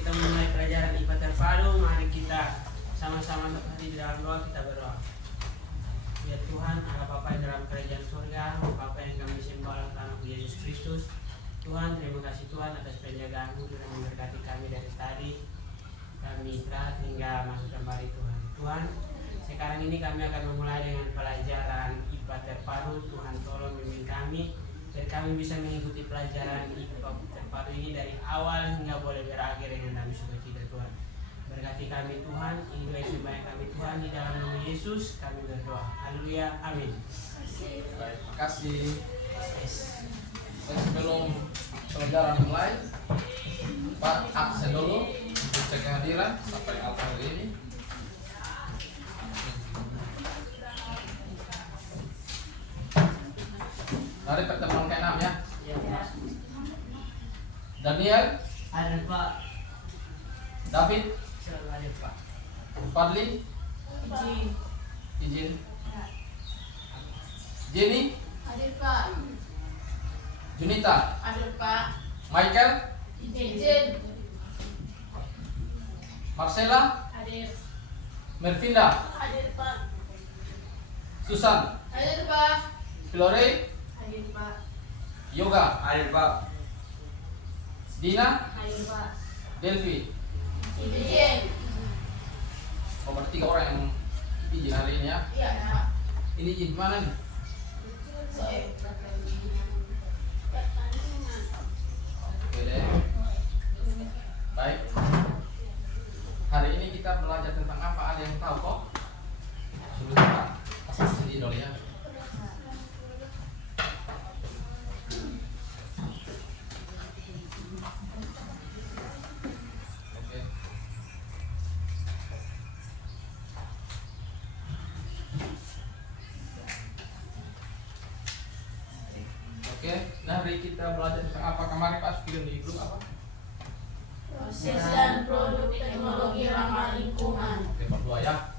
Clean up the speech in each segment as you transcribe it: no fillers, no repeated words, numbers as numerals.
kita memulai pelajaran IPA terpadu, mari kita sama-sama di dalam doa, kita berdoa. Ya Tuhan, Allah Bapa yang dalam kerajaan surga, Bapa yang kami sembah dalam nama Yesus Kristus. Tuhan, terima kasih Tuhan atas penjagaan-Mu yang memberkati kami dari tadi. Kami istirahat hingga masuk kembali Tuhan. Tuhan, sekarang ini kami akan memulai dengan pelajaran IPA terpadu. Tuhan tolong bimbing kami, dan kami bisa mengikuti pelajaran IPA terpadu ini dari awal hingga boleh berakhir dengan dalam sukacita Tuhan. Berkati kami Tuhan, ini doa sembahyang kami Tuhan, di dalam nama Yesus kami berdoa. Haleluya, amin. Baik, makasih. Dan sebelum pelajaran dimulai, Pak absen dulu untuk cek kehadiran sampai altar hari ini. Mari pertemuan ke-6 ya. Ya, Pak. Daniel, Ada Pak. David, Selalu ada Pak. Fadli, izin. Jenny, Hadir Pak. Junita, Hadir Pak. Michael, Izin. Marcella, Hadir. Mervinda, Hadir Pak. Susan, Hadir Pak. Flore, Hadir Pak. Yoga, Ayo Pak. Dina, Hadir Pak. Delvi. Izin. Oh, berarti 3 orang yang izin hari ini ya. Iya Pak. Ini izin mana nih? Oke deh. Baik. Hari ini kita belajar tentang apa? Ada yang tahu kok? Suruh kita pasang sendiri dulu ya. Oke. Oke, nah hari kita belajar tentang apa? Kemarin Pak film di grup apa? Proses dan produk teknologi ramah lingkungan. Oke, part 2 ya.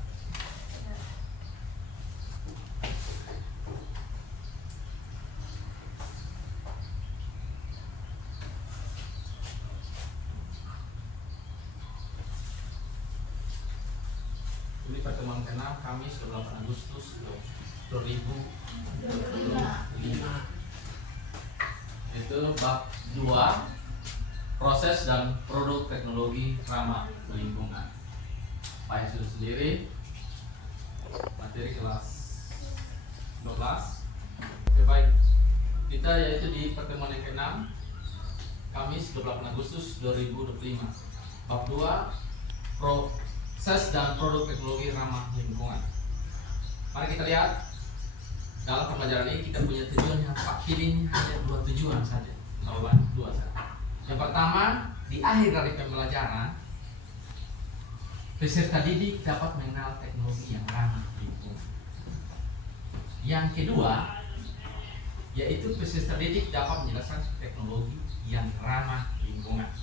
Ini pertemuan ke-6 Kamis 28 Agustus 2005. Itu bab 2, proses dan produk teknologi ramah lingkungan. Pak Yesus sendiri, materi kelas 12. Oke, baik. Kita yaitu di pertemuan yang ke-6 Kamis 28 Agustus 2025. Bab 2, proses dan produk teknologi ramah lingkungan. Mari kita lihat. Dalam pembelajaran ini kita punya tujuan yang Pak pilih hanya 2 tujuan saja, kalau 2 saja. Yang pertama, di akhir dari pembelajaran, peserta didik dapat mengenal teknologi yang ramah lingkungan. Yang kedua, yaitu peserta didik dapat menjelaskan teknologi yang ramah lingkungan.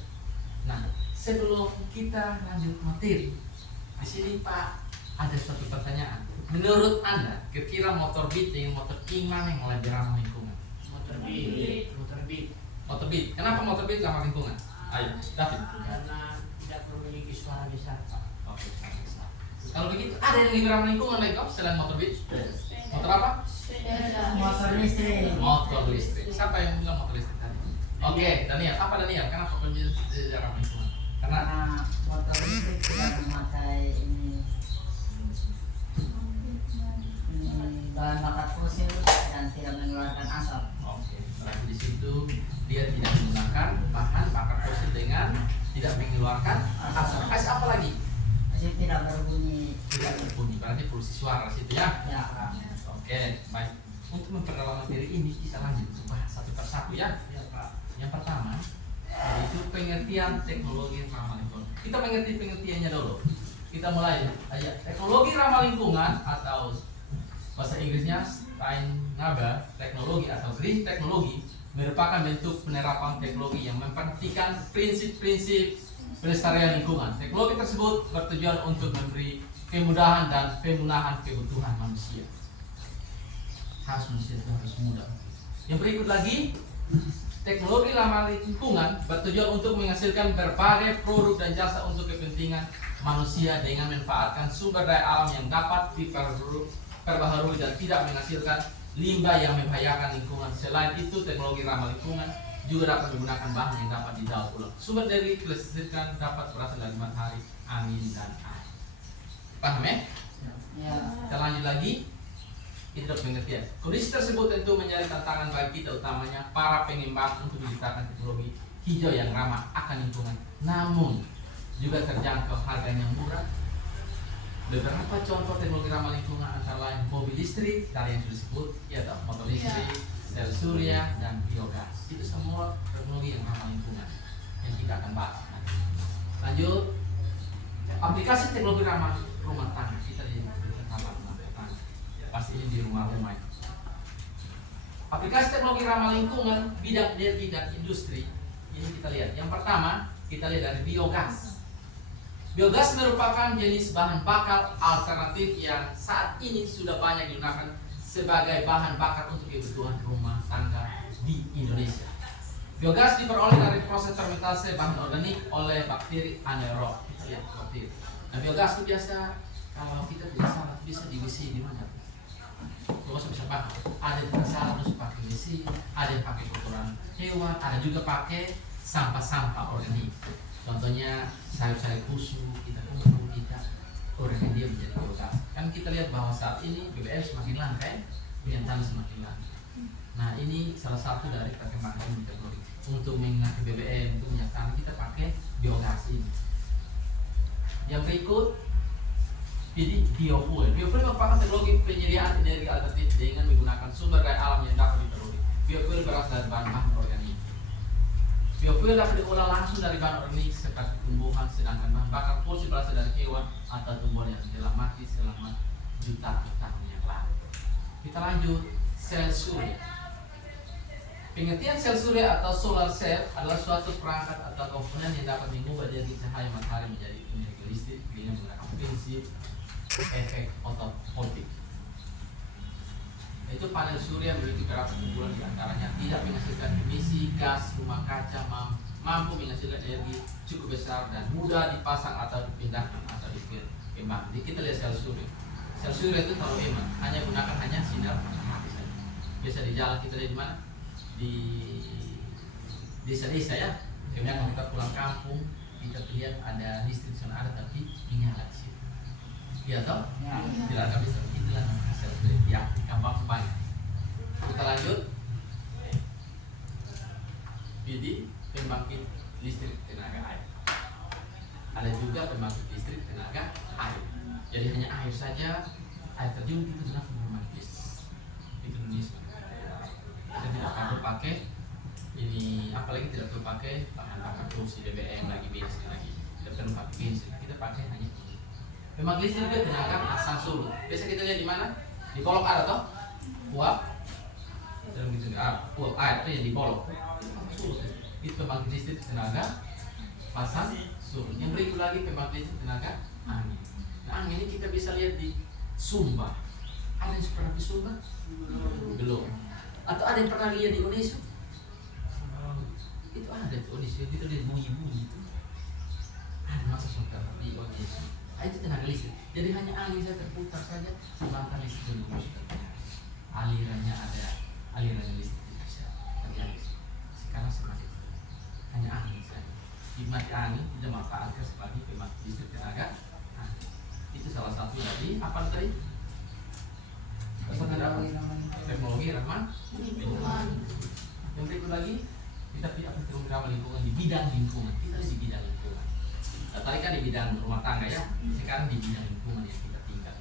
Nah, sebelum kita lanjut materi, di sini Pak ada suatu pertanyaan. Menurut Anda, kira-kira motor Beat dengan motor King mana yang lebih ramah lingkungan? Motor beat. Motor beat. Motor Beat. Kenapa motor Beat ramah lingkungan? Ayo, David. Karena tidak memiliki suara besar Pak. Oke, bisa. Kalau begitu, ada yang lebih ramah lingkungan lagi kok selain motor Beat? Motor apa? Sepeda. Motor listrik. Motor listrik. Siapa yang bilang motor listrik tadi? Oke, Daniel. Apa Daniel? Kenapa kau jadi ramah lingkungan? Karena motor listrik tidak memakai bahan bakar fosil dan tidak mengeluarkan asap. oke, berarti di situ dia tidak menggunakan bahan bakar fosil dengan tidak mengeluarkan asap. Asap apa lagi? Masih tidak berbunyi. Tidak berbunyi. Berarti polusi suara situ ya. Ya. Oke, baik. Untuk memperdalam materi ini kita lanjut bahas satu persatu ya. Ya Pak. Yang pertama yaitu pengertian teknologi ramah lingkungan. Kita mengerti pengertiannya dulu. Kita mulai. Teknologi ramah lingkungan atau bahasa Inggrisnya sustainable teknologi atau green teknologi merupakan bentuk penerapan teknologi yang memperhatikan prinsip-prinsip pelestarian lingkungan. Teknologi tersebut bertujuan untuk memberi kemudahan dan pemenuhan kebutuhan manusia. Manusia itu harus mudah. Yang berikut lagi, Teknologi ramah lingkungan bertujuan untuk menghasilkan berbagai produk dan jasa untuk kepentingan manusia dengan memanfaatkan sumber daya alam yang dapat diperbaharui dan tidak menghasilkan limbah yang membahayakan lingkungan. Selain itu, teknologi ramah lingkungan juga dapat menggunakan bahan yang dapat didaur ulang. Sumber dari kelistrikan dapat berasal dari matahari, angin, dan air. Paham ya? Ya. Kita lanjut lagi. Kita pengertian. Kondisi tersebut tentu menjadi tantangan bagi kita, utamanya para pengembang untuk menciptakan teknologi hijau yang ramah akan lingkungan, namun juga terjangkau harganya murah. Beberapa contoh teknologi ramah lingkungan antara lain mobil listrik, tadi yang sudah disebut, ya toh, motor listrik, sel surya, dan biogas. Itu semua teknologi yang ramah lingkungan yang kita akan bahas. Lanjut, aplikasi teknologi ramah rumah tangga. Kita di rumah tangga. Pasti ini di rumah-rumah. Aplikasi teknologi ramah lingkungan bidang energi dan industri. Ini kita lihat. Yang pertama, kita lihat dari biogas. Biogas merupakan jenis bahan bakar alternatif yang saat ini sudah banyak digunakan sebagai bahan bakar untuk kebutuhan rumah tangga di Indonesia. Biogas diperoleh dari proses fermentasi bahan organik oleh bakteri anaerob. Kita lihat bakteri. Nah, biogas itu biasa kalau kita tidak salah bisa diisi di mana? Biogas bisa pakai. Ada yang salah harus pakai besi, ada yang pakai kotoran hewan, ada juga pakai sampah-sampah organik. Contohnya sayur-sayur busuk, kita kumpul, kita gorengkan dia menjadi biogas. Kan kita lihat bahwa saat ini BBM semakin langka, minyak tanah semakin langka. Nah, ini salah satu dari perkembangan teknologi. Untuk mengganti BBM, untuk minyak tanah kita pakai biogas ini. Yang berikut, jadi biofuel. Biofuel merupakan teknologi penyediaan energi alternatif dengan menggunakan sumber daya alam yang dapat diperoleh. Biofuel berasal dari bahan-bahan organik. Biofuel dapat diolah langsung dari bahan organik seperti tumbuhan, sedangkan bahan bakar fosil berasal dari hewan atau tumbuhan yang telah mati selama jutaan tahun yang lalu. Kita lanjut, sel surya. Pengertian sel surya atau solar cell adalah suatu perangkat atau komponen yang dapat mengubah energi cahaya matahari menjadi energi listrik dengan menggunakan prinsip efek fotovoltaik. Itu panel surya memiliki beberapa keunggulan, diantaranya tidak menghasilkan emisi gas rumah kaca, mampu menghasilkan energi cukup besar dan mudah dipasang atau dipindahkan atau dikembangkan. Jadi kita lihat sel surya. Sel surya itu kalau memang hanya gunakan hanya sinar matahari saja. Biasa di jalan kita lihat di mana? Di desa-desa ya. Kemudian kalau kita pulang kampung kita lihat ada listrik sana ada tapi menyala di situ. Iya toh? Ya. Tidak akan bisa. Itulah sel surya. Ya, gampang sebanyak. Kita lanjut. Jadi pembangkit listrik tenaga air. Ada juga pembangkit listrik tenaga air. Jadi hanya air saja, air terjun itu sudah pembangkit listrik. Itu Indonesia. Kita tidak perlu pakai ini, apalagi tidak perlu pakai bahan bakar fosil, BBM lagi bensin lagi. Tidak perlu pakai bensin. Kita pakai hanya pembangkit listrik juga tenaga pasang surut. Biasa kita lihat di mana? Di bolok ada toh? Uap. Dalam gitu uap air itu yang di bolok. Surut. Itu pembangkit listrik tenaga pasang surut. Yang berikut lagi pembangkit listrik tenaga angin. Nah, angin ini kita bisa lihat di Sumba. Ada yang pernah di Sumba? Belum. Atau ada yang pernah lihat di Indonesia? Itu ada di Indonesia. Kita lihat bunyi-bunyi itu. Ada masa suka di Indonesia. Itu tenaga listrik. Jadi hanya angin saja terputar saja, sedangkan listrik alirannya ada, aliran listrik bisa terjadi. Sekarang semakin hanya angin saja. Dimati angin tidak manfaatkan sebagai pembangkit listrik tenaga angin. Itu salah satu dari apa tadi? Teknologi ramah lingkungan. Yang berikut lagi kita pilih apa teknologi ramah lingkungan di bidang lingkungan. Kita di bidang lingkungan. Tadi kan di bidang rumah tangga ya. Sekarang di bidang lingkungan yang kita tingkat.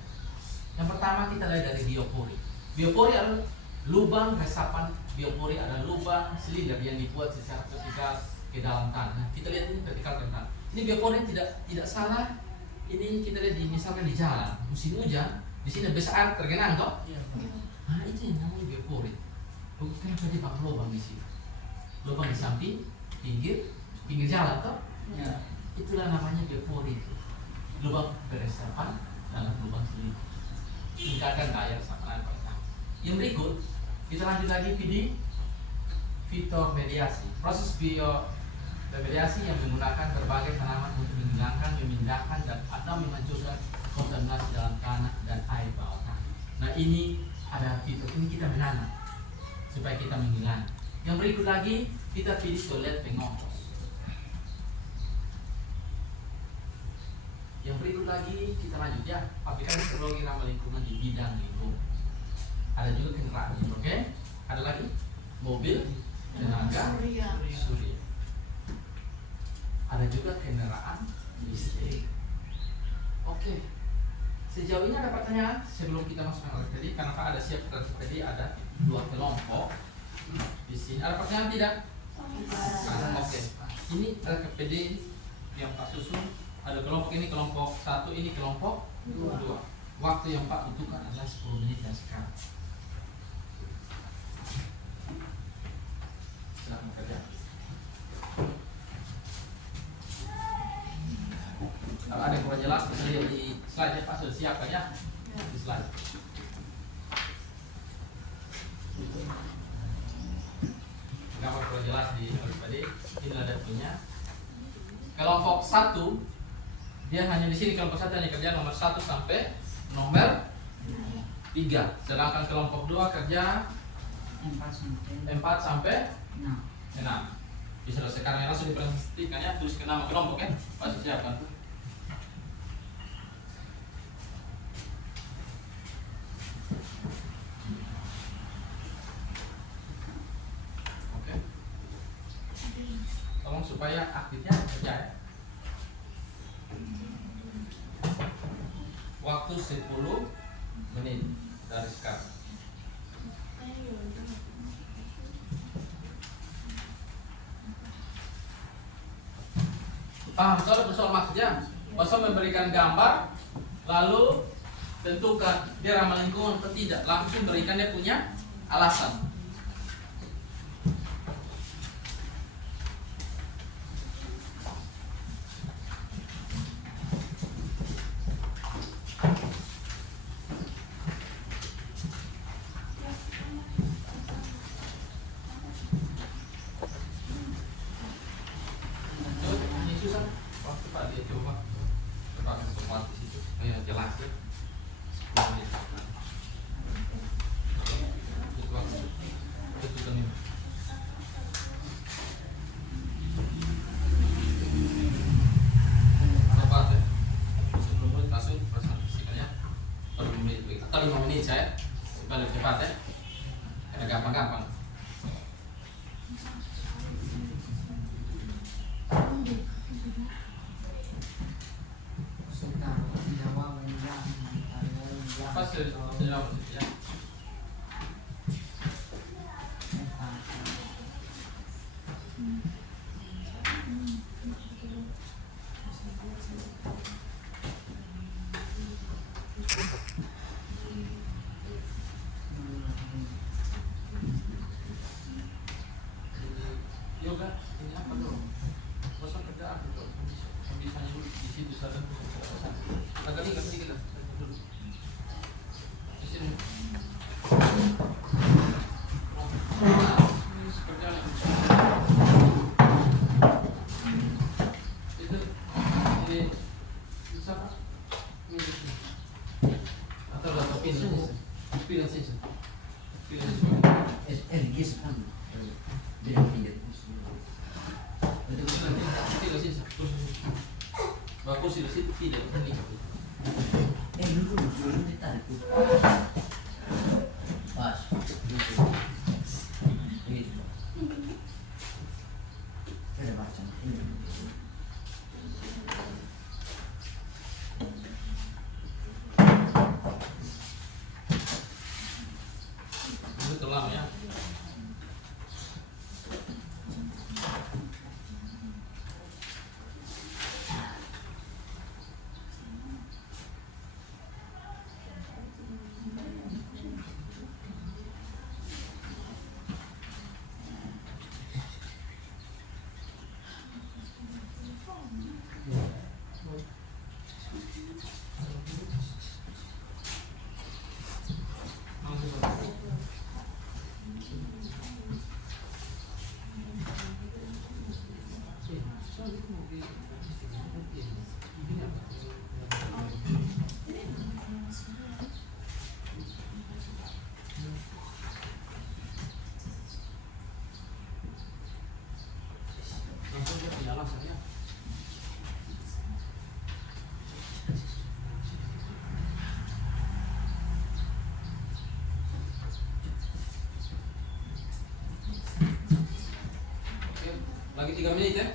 Yang pertama kita lihat dari biopori. Biopori adalah lubang resapan. Biopori adalah lubang silinder yang dibuat secara vertikal ke dalam tanah. Nah, kita lihat ini vertikal ke tanah. Ini biopori tidak salah. Ini kita lihat di misalkan di jalan musim hujan, di sini besar air tergenang toh. Nah, itu yang namanya biopori. Kenapa dia pakai lubang di sini? Lubang di samping, pinggir jalan toh. Ya. Itulah namanya biopori itu. Lubang beresapan dalam lubang silinder. Tingkatkan daya resapan air pada tanah. Yang berikut kita lanjut lagi PD fitomediasi. Proses bioremediasi yang menggunakan berbagai tanaman untuk menghilangkan, memindahkan, dan atau menghancurkan kontaminasi dalam tanah dan air bawah tanah. Nah ini ada fito, ini kita menanam supaya kita menghilang. Yang berikut lagi kita pilih toilet pengompos. Yang berikut lagi kita lanjut ya, aplikasi teknologi ramah lingkungan di bidang lingkungan. Ada juga kendaraan, oke? Ada lagi mobil tenaga surya. Ada juga kendaraan listrik. Oke. Sejauh ini ada pertanyaan sebelum kita masuk ke tadi, kenapa ada siap tadi ada 2 kelompok di sini. Ada pertanyaan tidak? Ada. Oke. Ini LKPD yang Pak susun. Ada kelompok ini kelompok 1, ini kelompok 2. Waktu yang Pak butuhkan adalah 10 menit dan sekarang. Silakan kerja. Kalau ada yang kurang jelas bisa lihat di slide Pak sudah siapkan ya. Di slide. Gambar kurang jelas di LKPD. Ini ada punya. Kelompok 1 dia hanya di sini kelompok 1 hanya kerja nomor 1 sampai nomor 3. Sedangkan kelompok 2 kerja 4 sampai 6. Bisa sekarang langsung dipresentasikan ya, tulis ke nama kelompok ya. Pasti siapkan tuh. Oke. Tolong supaya aktifnya kerja ya. Waktu 10 menit dari sekarang. Paham soal maksudnya? Pasal memberikan gambar, lalu tentukan dia ramah lingkungan atau tidak. Langsung berikan dia punya alasan. Atau 5 menit saya balik cepat ya, karena gampang-gampang. Apa sejauh ya? Yoga, ini apa dong? Masa kerja apa dong? Bisa dulu di situ sadar pusat. Agak tinggal sedikit lah. Di sini. Kerja itu ini siapa? Atau atau pilih sih. Elgis kan bilang tidak. Bagus di situ tidak ini. Dulu ditarik. Pas. Gitu. Ada macam ini. Itu terlalu ya. 3 menit ya.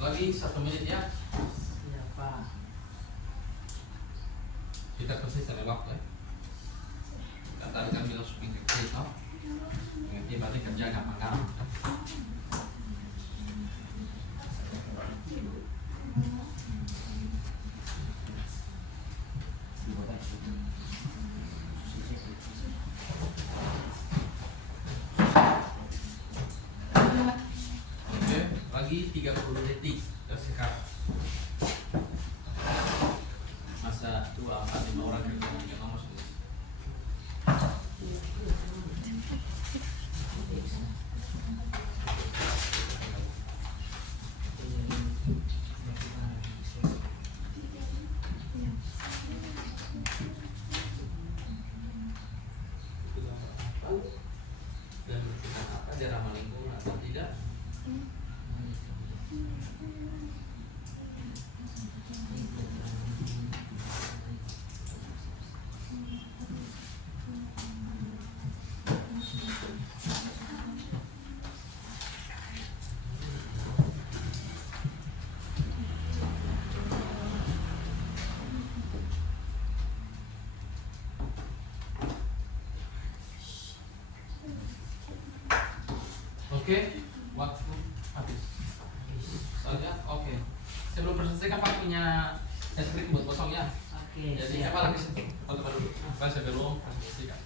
Lagi 1 menit ya. Siapa? Kita konsisten waktu ya. Kan tadi kan bilang suping kecil, oh. Ngerti berarti kerja gampang. Oke, lagi 30 detik dari sekarang. Masa 2, 4, 5 orang kerja dengan nomor semua. Dan menentukan apa dia ramah lingkungan atau tidak. Oke, waktu habis. Soalnya, oke. Sebelum selesai kan Pak punya es krim buat kosong ya. Oke. Jadi siap. apa lagi foto dulu? Kan sebelum presentasikan.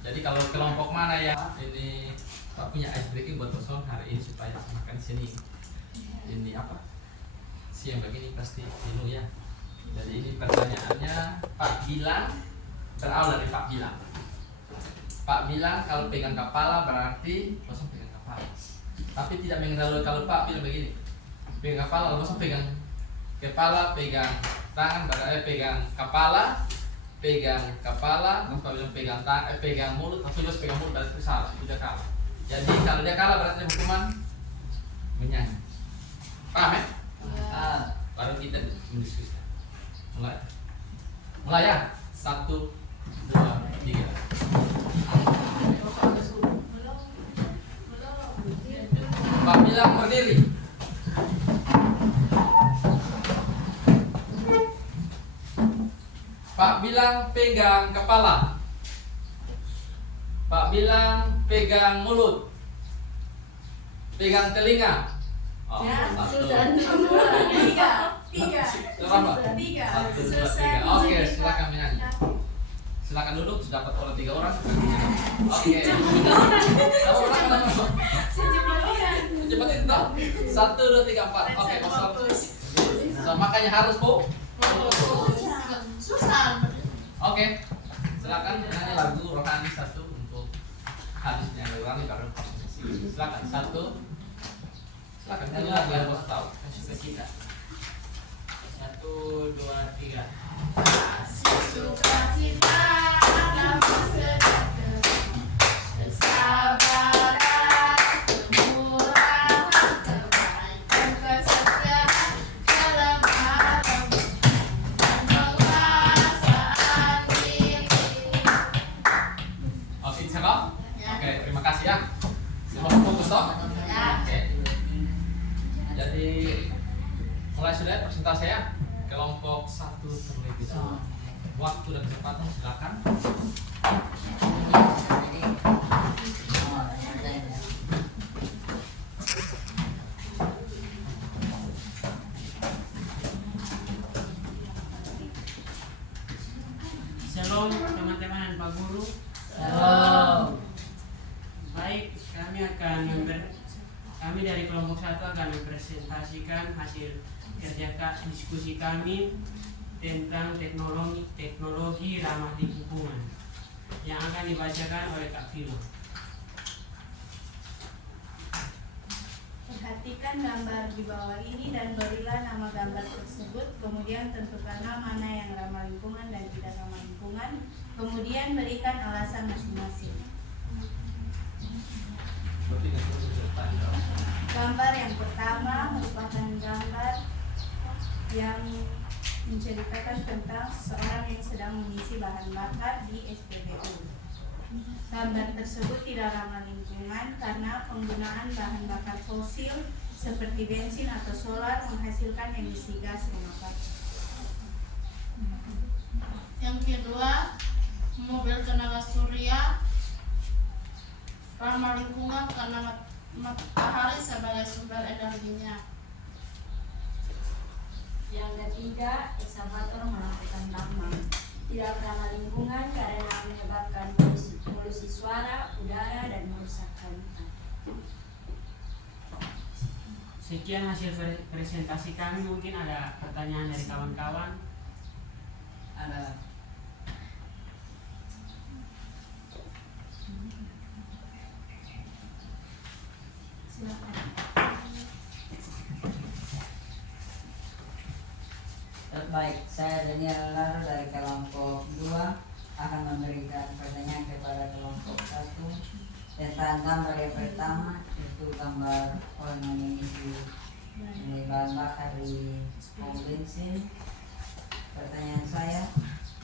Jadi kalau kelompok mana ya ini Pak punya ice breaking buat kosong hari ini supaya makan sini. Ini apa? Siang begini pasti minum ya. Jadi ini pertanyaannya Pak bilang berawal dari Pak bilang. Pak bilang kalau pegang kepala berarti kosong pegang kepala. Tapi tidak mengenal kalau Pak bilang begini. Pegang kepala, kosong pegang kepala, pegang tangan, berarti pegang kepala, terus Pak bilang pegang tangan, pegang mulut, tapi terus pegang mulut berarti salah, sudah kalah. Jadi kalau dia kalah berarti hukuman menyanyi. Paham ya? Baru kita mendiskusikan. Mulai ya. 1, 2, 3. Pak bilang berdiri. Pak bilang pegang kepala. Pak bilang pegang mulut. Pegang telinga. Oh, Ya, 1, Susan. 3. Berapa? 3. 1, 2, 3. Oke, silakan menyanyi. Silakan duduk, dapat oleh 3 orang. Oke. Cepetin toh. 1, 2, 3, 4. Oke, kosong. So, makanya harus Bu. Susan. Oke. Silakan nyanyi lagu rohani 1 untuk hadisnya rohani baru presentasi. Silakan 1. Silakan nyanyi lagu yang Bos tahu. Kasih ke kita. 1, 2, 3. Sukacita dalam sejahtera, kesabaran, kemurahan, kebaikan, kesetiaan dalam harapan, penguasaan diri. Oke, Jadi mulai sudah presentasi ya. Kelompok 1 terlebih dahulu. Waktu dan kesempatan silakan. Shalom teman-teman dan Pak Guru. Shalom. Baik, kami dari kelompok 1 akan mempresentasikan hasil kerja diskusi kami tentang teknologi ramah lingkungan yang akan dibacakan oleh Kak Vilo. Perhatikan gambar di bawah ini dan berilah nama gambar tersebut. Kemudian tentukanlah mana yang ramah lingkungan dan tidak ramah lingkungan. Kemudian berikan alasan masing-masing. Gambar yang pertama merupakan gambar yang menceritakan tentang seseorang yang sedang mengisi bahan bakar di SPBU. Gambar tersebut tidak ramah lingkungan karena penggunaan bahan bakar fosil seperti bensin atau solar menghasilkan emisi gas rumah kaca. Yang kedua, mobil tenaga surya ramah lingkungan karena matahari sebagai sumber energinya. Yang ketiga, eksavator melakukan tambang tidak ramah lingkungan karena menyebabkan polusi suara, udara, dan merusak habitat. Sekian hasil presentasi kami. Mungkin ada pertanyaan dari kawan-kawan. Ada. Silakan. Baik, saya Daniel Laro dari kelompok 2 akan memberikan pertanyaan kepada kelompok 1 tentang gambar yang pertama, yaitu gambar orang mengisi bahan bakar di pom bensin. Pertanyaan saya,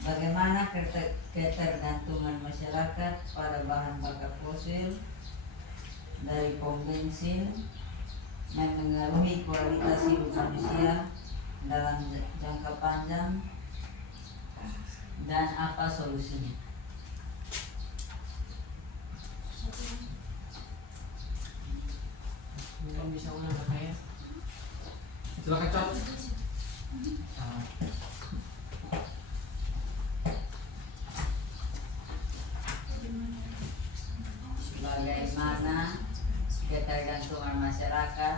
bagaimana ketergantungan masyarakat pada bahan bakar fosil dari pom bensin memengaruhi kualitas hidup manusia dalam jangka panjang dan apa solusinya? Mungkin bisa ulang Kak ya. Silakan Cok. Bagaimana ketergantungan masyarakat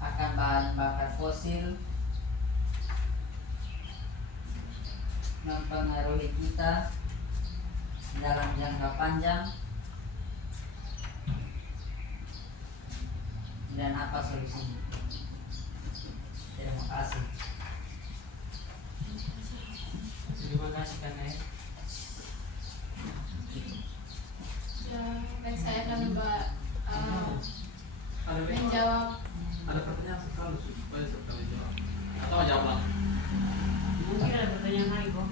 akan bahan bakar fosil mempengaruhi kita dalam jangka panjang dan apa solusinya? Terima kasih. Terima kasih Kak ya. Ya, baik, saya akan Ada menjawab. Ada pertanyaan sekali jawab. Atau jawab langsung. Mungkin ada pertanyaan lagi kok.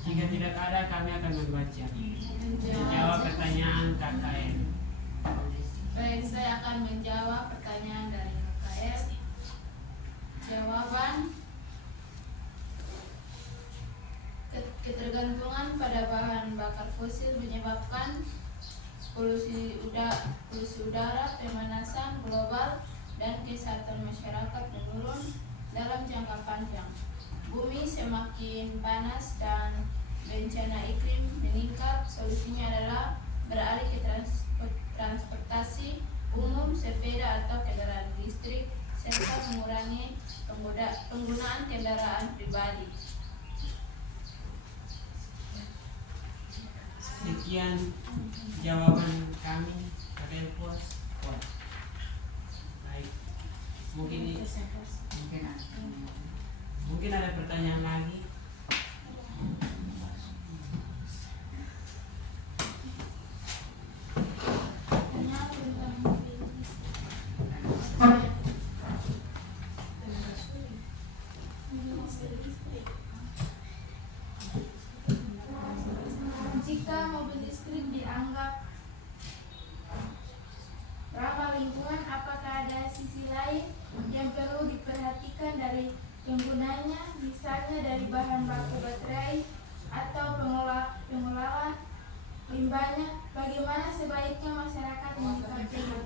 Jika tidak ada, kami akan membaca. Menjawab pertanyaan KKN. Baik, saya akan menjawab pertanyaan dari KKS. Jawaban: ketergantungan pada bahan bakar fosil menyebabkan polusi udara, pemanasan global, dan kesehatan masyarakat menurun dalam jangka panjang. Bumi semakin panas dan bencana iklim meningkat. Solusinya adalah beralih ke transportasi umum, sepeda atau kendaraan listrik, serta mengurangi penggunaan kendaraan pribadi. Sekian jawaban kami. Kalian puas? Puas. Baik. Mungkin ada pertanyaan lagi. Penggunanya misalnya dari bahan baku baterai atau pengolahan limbahnya. Bagaimana sebaiknya masyarakat menyikapinya?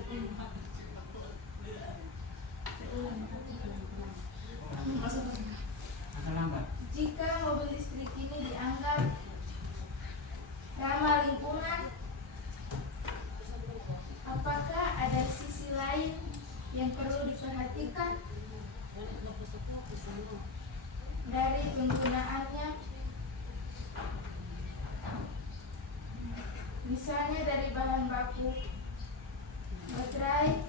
Agak lambat. Jika mobil listrik ini dianggap ramah lingkungan, apakah ada sisi lain yang perlu diperhatikan dari penggunaannya? Misalnya dari bahan baku baterai,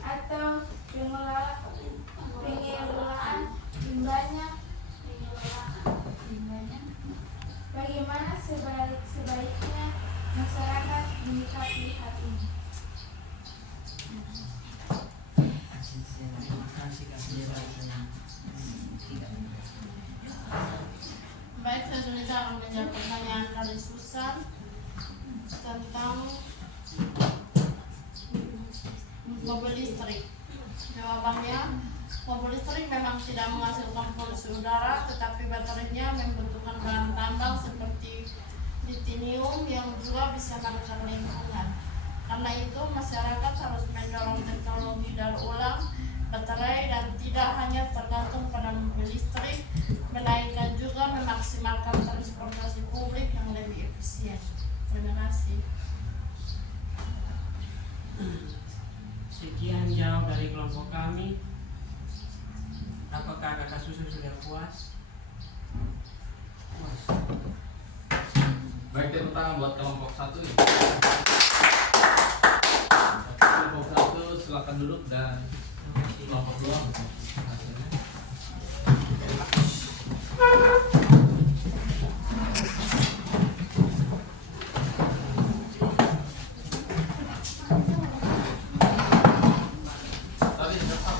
atau pengelolaan limbahnya. Bagaimana sebaiknya masyarakat menyikapi hal ini? Baik, saya Zulita akan menjawab pertanyaan dari Susan tentang mobil listrik. Jawabannya, mobil listrik memang tidak menghasilkan polusi udara, tetapi baterainya membutuhkan bahan tambang seperti lithium yang juga bisa merusak lingkungan. Karena itu, masyarakat harus mendorong teknologi daur ulang baterai dan tidak hanya tergantung pada mobil listrik, melainkan juga memaksimalkan transportasi publik yang lebih efisien. Terima kasih. Sekian jawab dari kelompok kami. Apakah kakak Susan sudah puas? Puas. Baik, tepuk tangan buat kelompok 1 nih. Kelompok 1 silakan duduk dan kelompok 2 hasilnya. Tadi tetap.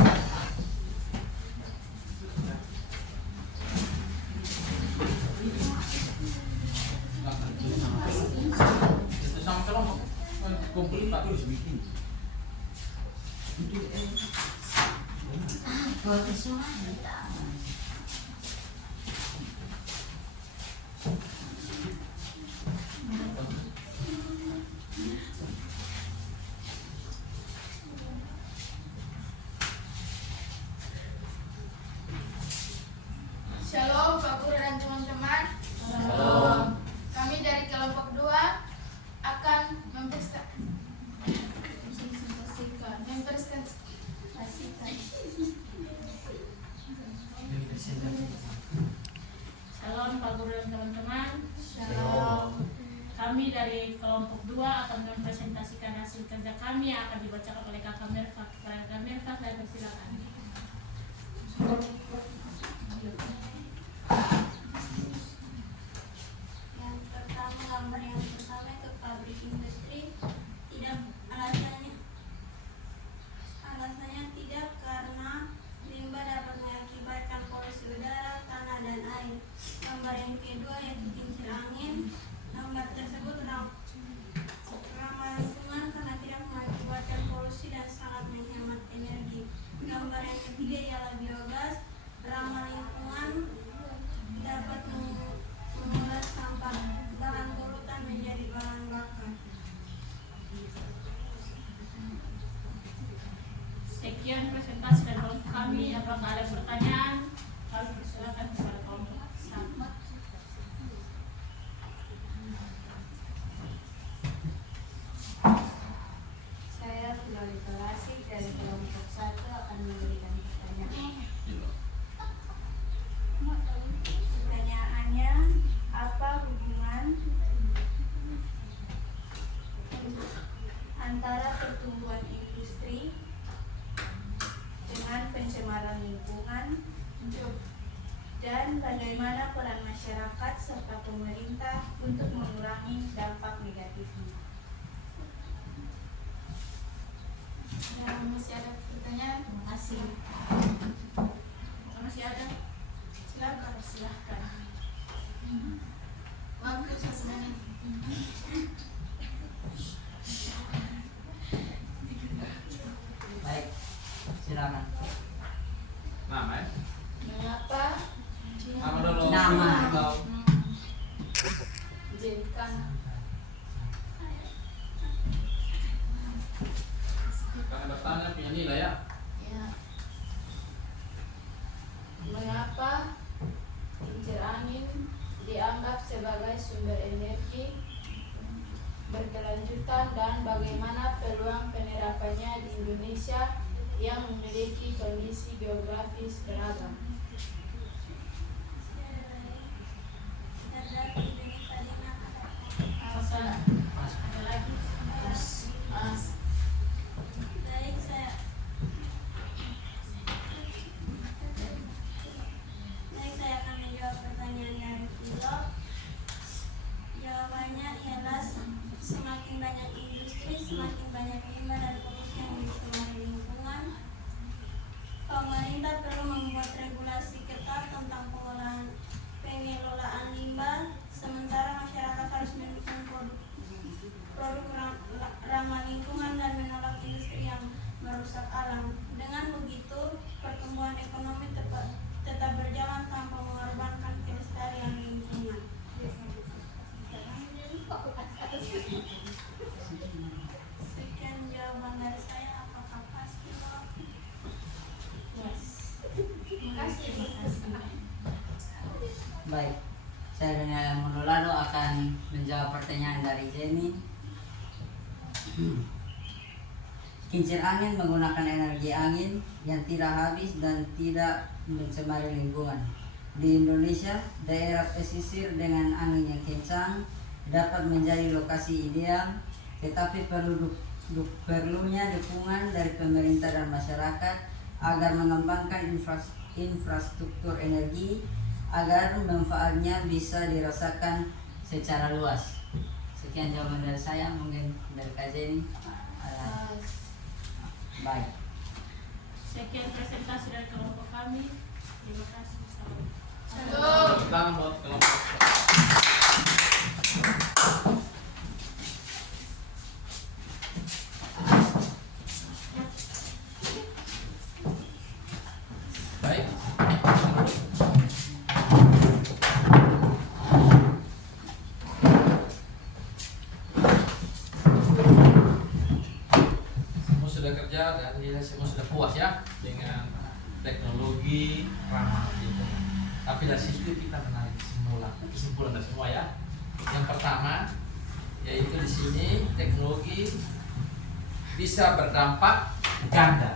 Itu sama kelompok kumpul Pak. Shalom Pak Guru dan teman-teman. Shalom. Kami dari kelompok 2 akan mempresentasikan Shalom Pak Guru dan teman-teman. Shalom. Kami dari kelompok 2 akan mempresentasikan hasil kerja kami yang akan dibacakan oleh Kakak Merfa. Kakak Merfa, saya persilakan. Gambar yang pertama itu pabrik industri. Alasannya tidak karena limbah dapat mengakibatkan polusi udara, tanah dan air. Gambar yang kedua yaitu kincir angin. Gambar tersebut ramah lingkungan karena tidak mengakibatkan polusi dan sangat menghemat energi. Gambar yang ketiga ialah biogas, ramah lingkungan, dapat mengolah sampah bahan polutan menjadi bahan bakar. Sekian presentasi dari kelompok kami. Apakah ada pertanyaan? Kami persilakan kepada kelompok 1. Saya Fiolita Lasik dari kelompok 1 akan memberikan pertanyaan. Pertanyaannya, apa hubungan antara pertumbuhan industri dengan pencemaran lingkungan, dan bagaimana peran masyarakat serta pemerintah untuk mengurangi dampak negatifnya? Masih ada pertanyaan? Terima kasih. Masih ada? Silakan. Silahkan. hampir 1 menit. Baik, silakan. Nama ya? Mengapa Nama dulu. Nama. Atau izinkan karena bertanya punya nilai ya. ya. Mengapa kincir angin dianggap sebagai sumber energi berkelanjutan dan bagaimana peluang penerapannya di Indonesia yang memiliki kondisi geografis beragam? Ada lagi? Baik, saya akan menjawab pertanyaan dari pilot. Jawabannya ialah semakin banyak industri, semakin banyak limbah dan polusi yang mencemari lingkungan. Pemerintah perlu membuat regulasi ketat tentang pengelolaan limbah, sementara masyarakat harus mendukung produk ramah lingkungan dan menolak industri yang merusak alam. Dengan begitu, pertumbuhan ekonomi tetap berjalan tanpa mengorbankan kelestarian lingkungan. Sekian jawaban dari saya. Apakah pas, Pilot? Baik, saya Daniel Monolado akan menjawab pertanyaan dari Jenny. Kincir angin menggunakan energi angin yang tidak habis dan tidak mencemari lingkungan. Di Indonesia, daerah pesisir dengan angin yang kencang dapat menjadi lokasi ideal, tetapi perlunya dukungan dari pemerintah dan masyarakat agar mengembangkan infrastruktur energi agar manfaatnya bisa dirasakan secara luas. Sekian jawaban dari saya, mungkin dari Kak Jenny. Baik. Sekian presentasi dari kelompok kami. Terima kasih. Tepuk tangan buat kelompok. Baik. Semua sudah kerja dan semua sudah puas ya dengan teknologi ramah lingkungan. Tapi dari situ kita menarik kesimpulan dari semua ya. Yang pertama yaitu di sini teknologi bisa berdampak ganda.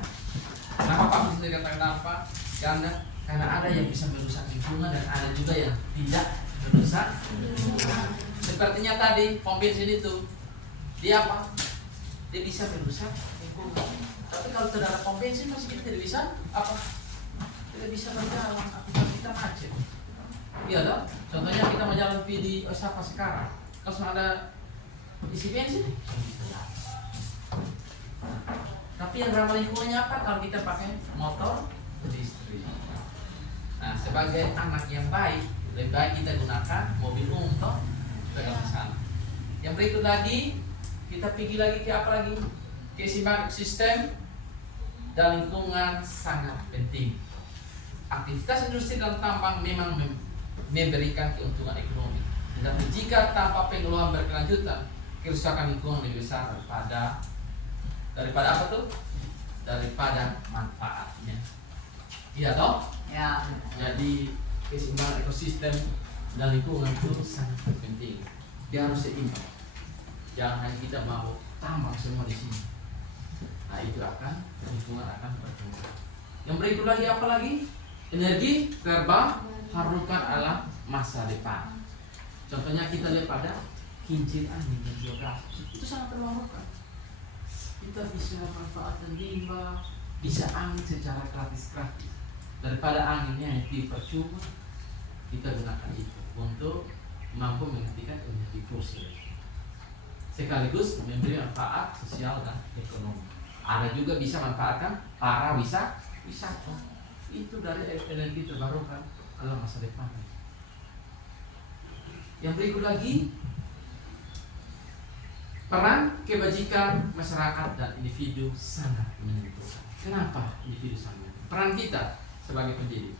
Kenapa Pak bisa dikatakan dampak ganda? Karena ada yang bisa merusak lingkungan dan ada juga yang tidak merusak lingkungan. Sepertinya tadi pom bensin itu dia apa? Dia bisa merusak lingkungan. Tapi kalau tidak ada pom bensin masih kita tidak bisa apa? Tidak bisa berjalan, akibat kita macet. Iya dong. Contohnya kita mau jalan di Osaka sekarang, kalau ada isi bensin. Tapi yang ramah lingkungannya apa? Kalau kita pakai motor listrik. Nah, sebagai anak yang baik, lebih baik kita gunakan mobil umum toh supaya ke sana. Yang berikut lagi, kita pergi lagi ke apa lagi? Keseimbangan sistem dan lingkungan sangat penting. Aktivitas industri dan tambang memang memberikan keuntungan ekonomi. Tetapi jika tanpa pengelolaan berkelanjutan, kerusakan lingkungan lebih besar daripada apa tuh? Daripada manfaatnya. Iya toh? Ya. Jadi keseimbangan ekosistem dan lingkungan itu sangat penting. Dia harus seimbang. Jangan hanya kita mau tambang semua di sini. Nah itu lingkungan akan berkembang. Yang berikut lagi apa lagi? Energi terbarukan adalah masa depan. Contohnya kita lihat pada kincir angin dan geografis itu sangat terbarukan. Kita bisa manfaatkan limbah, bisa angin secara gratis daripada anginnya yang percuma. Kita gunakan itu untuk mampu menghentikan energi fosil, sekaligus memberi manfaat sosial dan ekonomi. Ada juga bisa manfaatkan para wisata. Itu dari energi terbarukan adalah masa depan. Yang berikut lagi, peran kebajikan masyarakat dan individu sangat menentukan. Kenapa individu sangat menentukan? Peran kita sebagai pendidik,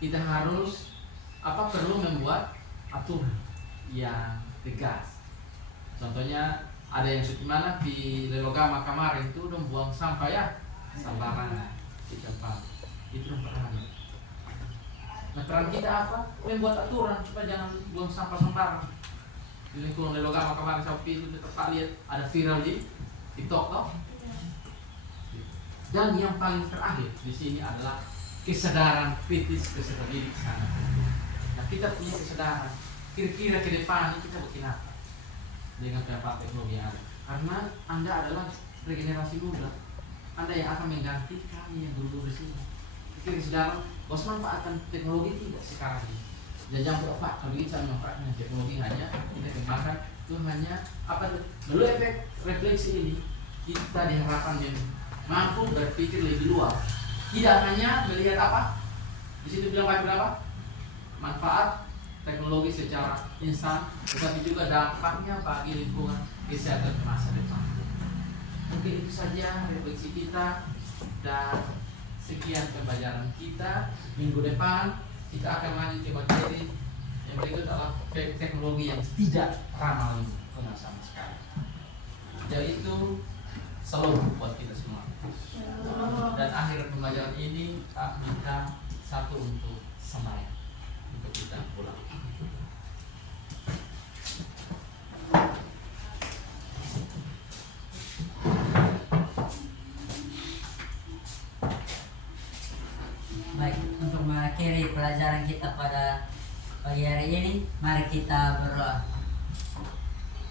kita harus perlu membuat aturan yang tegas. Contohnya ada yang mana di Lelogama kemarin itu udah buang sampah ya sembarangan di tempat itu peran. Nah peran kita apa? Membuat aturan supaya jangan buang sampah sembarangan. Di lingkungan Lelogama kemarin Shopee itu kita lihat ada viral di TikTok toh. Dan yang paling terakhir di sini adalah kesadaran kritis peserta didik sangat penting. Nah kita punya kesadaran kira-kira ke depan kita bikin apa dengan pendapat teknologi yang ada. Karena Anda adalah regenerasi muda, Anda yang akan mengganti kami yang dulu di sini. Kira kesadaran bos manfaatkan teknologi tidak sekarang ini. Jangan lupa Pak, kalau kita memanfaatkan teknologi hanya kita kembangkan itu hanya dulu efek refleksi ini kita diharapkan yang mampu berpikir lebih luas. Tidak hanya melihat di situ bilang berapa manfaat teknologi secara instan, tetapi juga dampaknya bagi lingkungan kesehatan masa depan. Mungkin itu saja refleksi kita dan sekian pembelajaran kita. Minggu depan kita akan lanjut ke materi yang berikut adalah teknologi yang tidak ramah lingkungan sama sekali. Jadi itu selalu buat kita semua. Dan akhir pembelajaran ini tak minta satu untuk sembahyang untuk kita pulang. Baik, untuk mengakhiri pelajaran kita pada pagi hari ini, mari kita berdoa.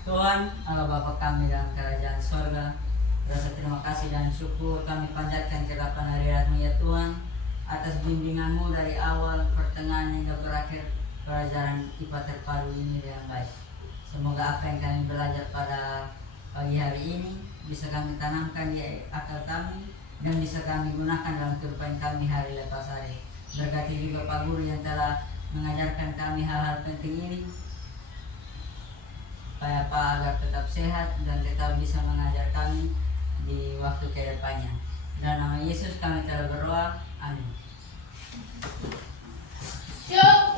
Tuhan, Allah Bapa kami dalam kerajaan sorga, rasa terima kasih dan syukur kami panjatkan ke 8 hari Rabu ya Tuhan, atas bimbingan-Mu dari awal, pertengahan hingga berakhir pelajaran IPA terpadu ini dengan baik. Semoga apa yang kami belajar pada pagi hari ini bisa kami tanamkan di akal kami dan bisa kami gunakan dalam kehidupan kami hari lepas hari. Berkati juga Pak Guru yang telah mengajarkan kami hal-hal penting ini, supaya Pak agar tetap sehat dan tetap bisa mengajar kami di waktu kedepannya. Dan nama Yesus kami telah berdoa. Amin. Siap.